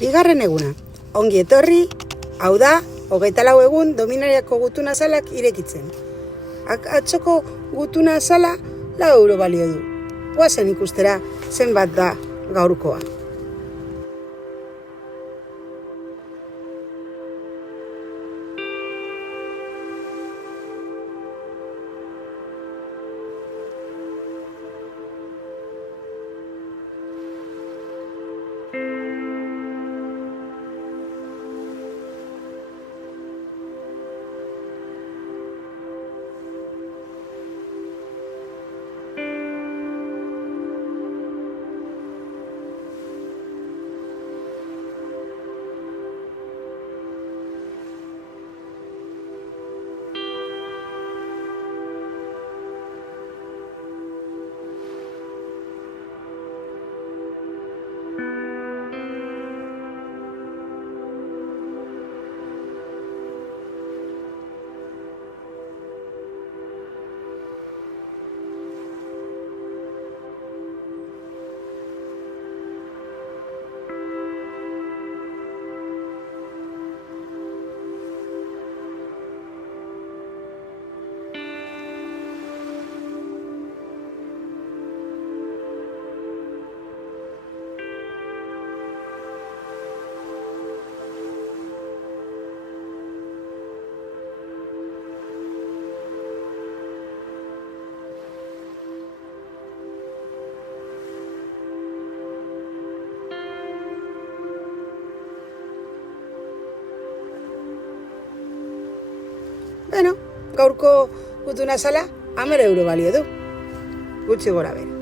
Bigarren eguna, ongi etorri, hau da, 24 egun Dominariako gutuna salak irekitzen. Atzoko gutuna sala 4 euro balio du. Goazen ikustera zenbat da gaurkoa. Gaurko gutuna sala 10 euro balio du. Gutxi gora bera.